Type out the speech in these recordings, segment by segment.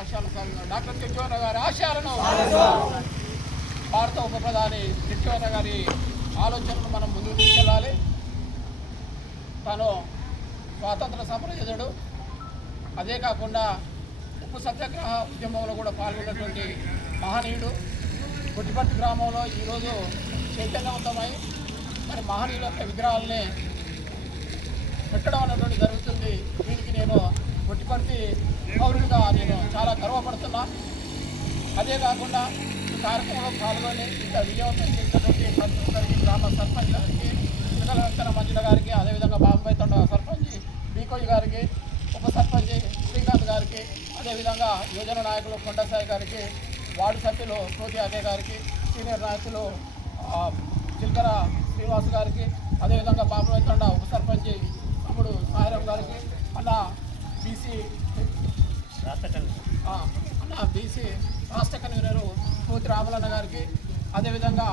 ఆశయాలను డాక్టర్ కెంచవర గారి ఆశయాలను భారత ఉప ప్రధాని కెంచవర గారి ఆలోచనలు మనం ముందుకు తీసుకెళ్ళాలి. తను స్వాతంత్ర సమరయోధుడు, అదే కాకుండా ఉప్పు సత్యాగ్రహ ఉద్యమంలో కూడా పాల్గొన్నటువంటి మహనీయుడు. పుట్టిపర్తి గ్రామంలో ఈరోజు చైతన్యవంతమై మరి మహనీయుల యొక్క విగ్రహాలని పెట్టడం అన్నటువంటి జరుగుతుంది. దీనికి నేను పుట్టిపర్తి పౌరుడిగా నేను చాలా గర్వపడుతున్నా. అదే కాకుండా ఈ కార్యక్రమంలో పాల్గొని ఇంత విజయవంతం చేసినటువంటి ప్రతి ఒక్కరికి, గ్రామ సర్పంచ్ గారికి, చిలకల వెంకట మంజుల గారికి, అదేవిధంగా బాంబై తండ సర్పంచ్ బీకోయ్ గారికి, ఉప సర్పంచ్ శ్రీకాంత్ గారికి, అదేవిధంగా యువజన నాయకులు కొండసాయి గారికి, వార్డు సభ్యులు కోటి అజయ్ గారికి, సీనియర్ నాయకులు చిల్కర శ్రీనివాస్ గారికి, అదేవిధంగా బాంబై తండ ఉప సర్పంచ్ తమ్ముడు సాయిరాం గారికి, బీసీ రాష్ట్ర కన్వీనరు కోతి రాములన్న గారికి, అదేవిధంగా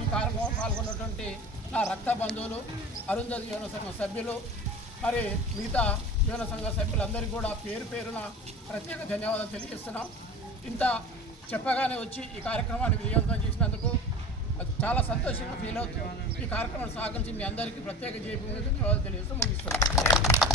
ఈ కార్యక్రమం పాల్గొన్నటువంటి నా రక్త బంధువులు, అరుంధతి యువన సంఘ సభ్యులు, మరి మిగతా యువన సంఘ సభ్యులందరికీ కూడా పేరు పేరున ప్రత్యేక ధన్యవాదాలు తెలియజేస్తున్నాం. ఇంత చెప్పగానే వచ్చి ఈ కార్యక్రమాన్ని విజయవంతం చేసినందుకు చాలా సంతోషంగా ఫీల్ అవుతుంది. ఈ కార్యక్రమాన్ని సహకరించి మీ అందరికీ ప్రత్యేక ధన్యవాదాలు తెలియజేస్తూ ముగిస్తున్నాం.